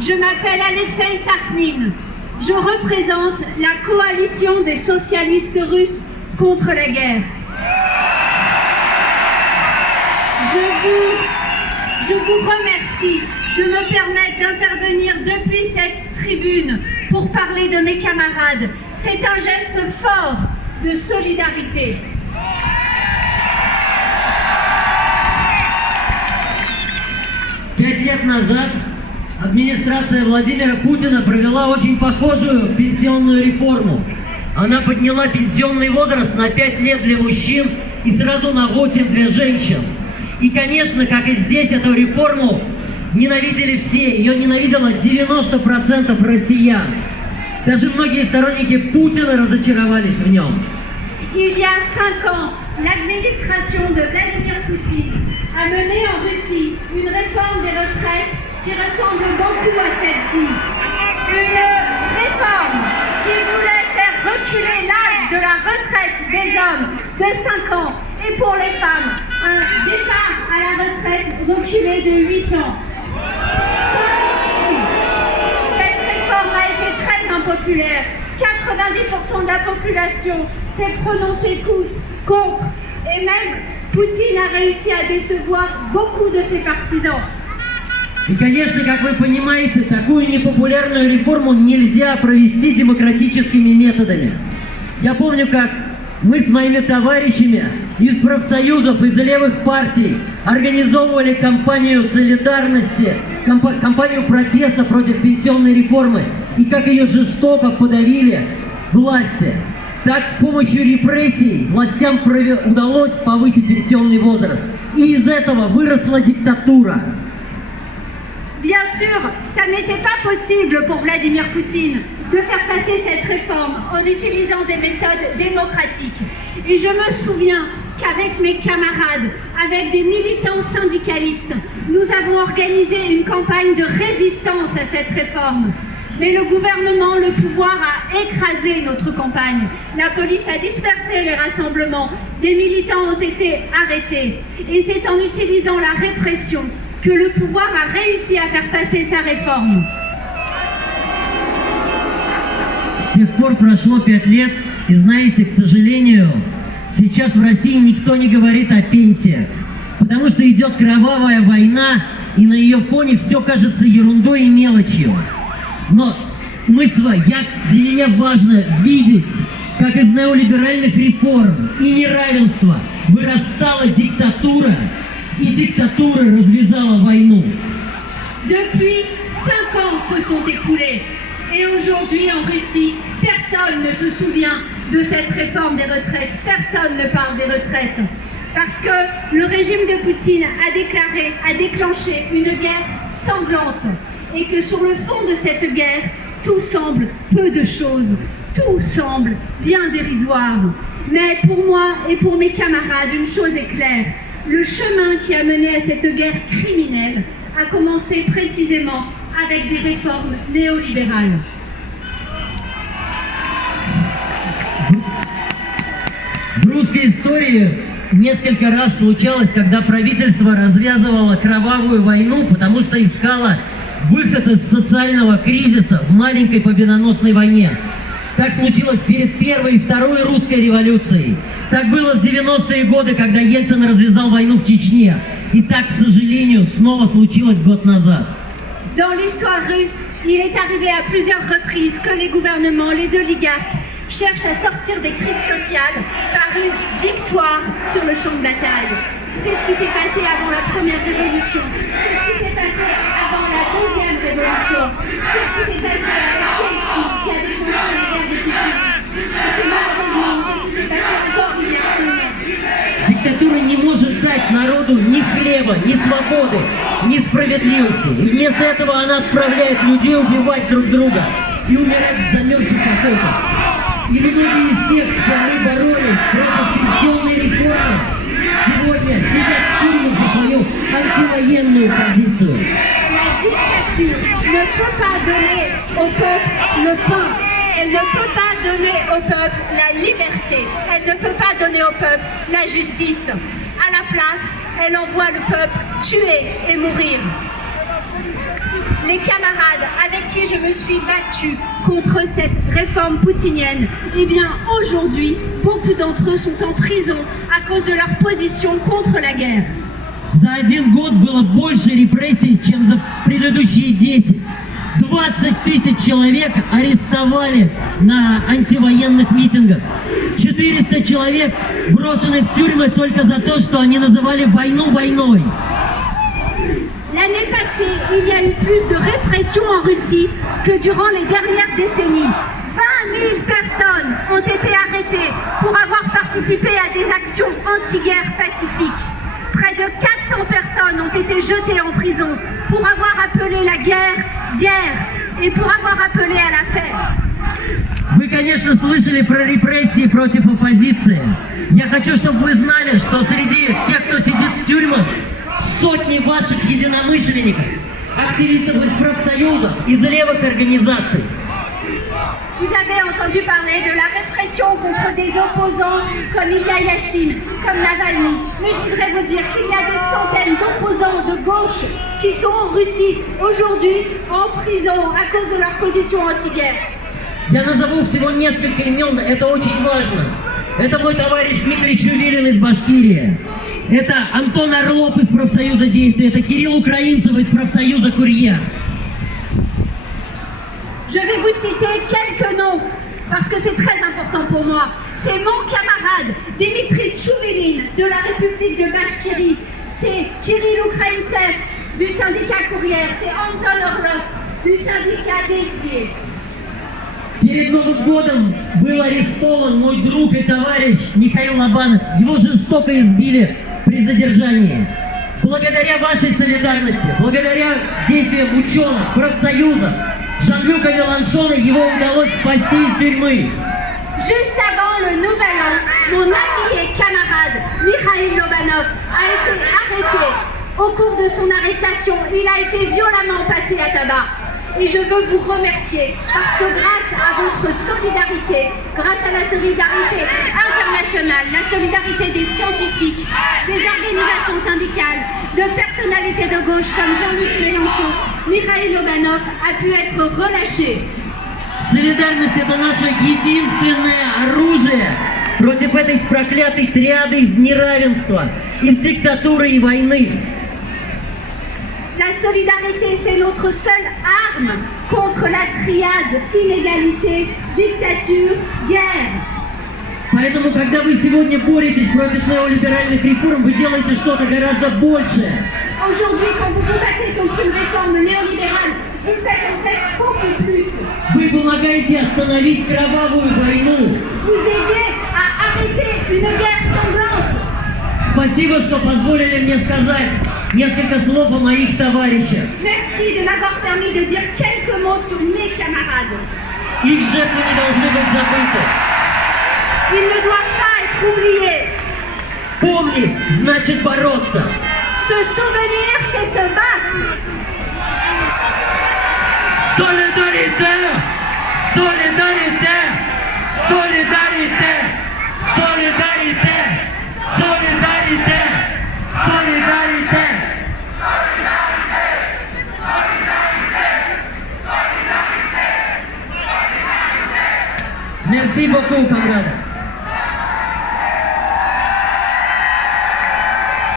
Je m'appelle Alexei Sakhnin. Je représente la coalition des socialistes russes contre la guerre. Je vous remercie de me permettre d'intervenir depuis cette tribune pour parler de mes camarades. C'est un geste fort de solidarité. Пять лет назад администрация Владимира Путина провела очень похожую пенсионную реформу. Она подняла пенсионный возраст на 5 лет для мужчин и сразу на 8 для женщин. И, конечно, как и здесь, эту реформу ненавидели все. Ее ненавидело 90% россиян. Даже многие сторонники Путина разочаровались в нем. Il y a 5 ans, l'administration de Vladimir Poutine a mené en Russie une réforme des retraites qui ressemble beaucoup à celle-ci. Une réforme qui voulait faire reculer l'âge de la retraite des hommes de 5 ans et pour les femmes, un départ à la retraite reculé de 8 ans. Cette réforme a été très impopulaire. 90% de la population s'est prononcée contre et même Poutine a réussi à décevoir beaucoup de ses partisans. И, конечно, как вы понимаете, такую непопулярную реформу нельзя провести демократическими методами. Я помню, как мы с моими товарищами из профсоюзов, из левых партий организовывали кампанию солидарности, кампанию протеста против пенсионной реформы, и как ее жестоко подавили власти. Так, с помощью репрессий властям удалось повысить пенсионный возраст. И из этого выросла диктатура. Bien sûr, ça n'était pas possible pour Vladimir Poutine de faire passer cette réforme en utilisant des méthodes démocratiques. Et je me souviens qu'avec mes camarades, avec des militants syndicalistes, nous avons organisé une campagne de résistance à cette réforme. Mais le gouvernement, le pouvoir a écrasé notre campagne. La police a dispersé les rassemblements. Des militants ont été arrêtés. Et c'est en utilisant la répression que le pouvoir a réussi à faire passer sa réforme. С тех пор прошло 5 лет, и знаете, к сожалению, сейчас в России никто не говорит о пенсиях, потому что идет кровавая война, и на ее фоне все кажется ерундой и мелочью. Но для меня важно видеть, как из неолиберальных реформ и неравенства вырастала диктатура, и диктатура развязала войну. Depuis 5 ans se sont écoulés. Et aujourd'hui, en Russie, personne ne se souvient de cette réforme des retraites. Personne ne parle des retraites. Parce que le régime de Poutine a déclenché une guerre sanglante. Et que sur le fond de cette guerre, tout semble peu de choses. Tout semble bien dérisoire. Mais pour moi et pour mes camarades, une chose est claire. Le chemin qui a mené à cette guerre criminelle a commencé précisément avec des réformes néolibérales. В русской истории несколько раз случалось, когда правительство развязывало кровавую войну, потому что искало выход из социального кризиса в маленькой победоносной войне. Так случилось перед Первой и Второй русской революцией. Так было в 90-е годы, когда Ельцин развязал войну в Чечне. И так, к сожалению, снова случилось год назад. Dans l'histoire russe, il est arrivé à plusieurs reprises que les gouvernements, les oligarques, cherchent à sortir des crises sociales par une victoire sur le champ de bataille. C'est ce qui s'est passé avant la première révolution. C'est ce qui s'est passé avant la deuxième révolution. C'est ce qui s'est passé avec Yeltsin qui a déclenché la guerre de Tchétchénie. Et c'est malheureusement ce qui s'est passé encore il y a un an. Диктатура не может дать народу ни хлеба, ни свободы, ни справедливости. И вместо этого она отправляет людей убивать друг друга и умирать в замерзших окопах. И многие из тех, с кем мы боролись против пенсионной реформы, сегодня сидят в тюрьмах за свою антивоенную позицию. La dictature ne peut pas donner au peuple le pain. Elle ne peut pas donner au peuple la liberté. Elle ne peut pas donner au peuple la justice. À la place, elle envoie le peuple tuer et mourir. les camarades avec qui je me suis battue contre cette réforme poutinienne, eh bien aujourd'hui, beaucoup d'entre eux sont en prison à cause de leur position contre la guerre. За 1 год было больше репрессий, чем за предыдущие 10. 20 тысяч человек арестовали на антивоенных митингах. 400 человек брошены в тюрьмы только за то, что они называли войну войной. L'année passée, il y a eu plus de répression en Russie que durant les dernières décennies. 20 000 personnes ont été arrêtées pour avoir participé à des actions anti-guerre pacifiques. Près de 400 personnes ont été jetées en prison pour avoir appelé la guerre, guerre, et pour avoir appelé à la paix. Вы, конечно, слышали про репрессии против оппозиции. Я хочу, чтобы вы знали, что среди тех, кто сидит в тюрьмах, сотни ваших единомышленников, активистов из профсоюзов, из левых организаций. Vous avez entendu parler de la répression contre des opposants comme Ilya Yashin, comme Navalny. Mais je voudrais vous dire qu'il y a des centaines d'opposants de gauche qui sont en Russie aujourd'hui en prison à cause de leur position anti-guerre. Я назову всего несколько имен, это очень важно. Это мой товарищ Дмитрий Чувилин из Башкирии. Это Антон Орлов из профсоюза «Действия». Это Кирилл Украинцев из профсоюза «Курьер». Je vais vous citer quelques noms, parce que c'est très important pour moi. C'est mon camarade, Dmitry Chouvilin, de la République de Bachkirie. C'est Kirill Ukraintsev, du syndicat Courrière. C'est Anton Orlov, du syndicat Действия. Перед Новым годом был арестован мой друг и товарищ Михаил Лобанов. Его жестоко избили при задержании. Благодаря вашей солидарности, благодаря действиям ученых, профсоюзов, Жан-Люка Меланшона, его удалось спасти из тюрьмы. Juste avant le nouvel an, mon ami et camarade Mikhail Lobanov a été arrêté. Au cours de son arrestation, il a été violemment passé à tabac. Et je veux vous remercier parce que grâce à votre solidarité, grâce à la solidarité internationale, la solidarité des scientifiques, des organisations syndicales, de personnalités de gauche comme Jean-Luc Mélenchon, Mikhail Lobanov a pu être relâché. Солидарность — это наше единственное оружие против этой проклятой триады из неравенства, из диктатуры и войны. La solidarité, c'est notre seule arme contre la triade inégalité, dictature, guerre. Поэтому, когда вы сегодня боретесь против неолиберальных реформ, вы делаете что-то гораздо большее. Aujourd'hui, quand vous vous battez contre une réforme néolibérale, vous faites en fait beaucoup plus. Вы помогаете остановить кровавую войну. Vous aidez à arrêter une guerre sanglante. Спасибо, что позволили мне сказать несколько слов о моих товарищах. Merci de m'avoir permis de dire quelques mots sur mes camarades. Их жертвы не должны быть забыты. Ils ne doivent pas être oubliés. Помнить значит бороться. Se souvenir, c'est se battre. Solidarité! Solidarité! Solidarité! Solidarité! Solidarité! Solidarité! Merci beaucoup, camarades.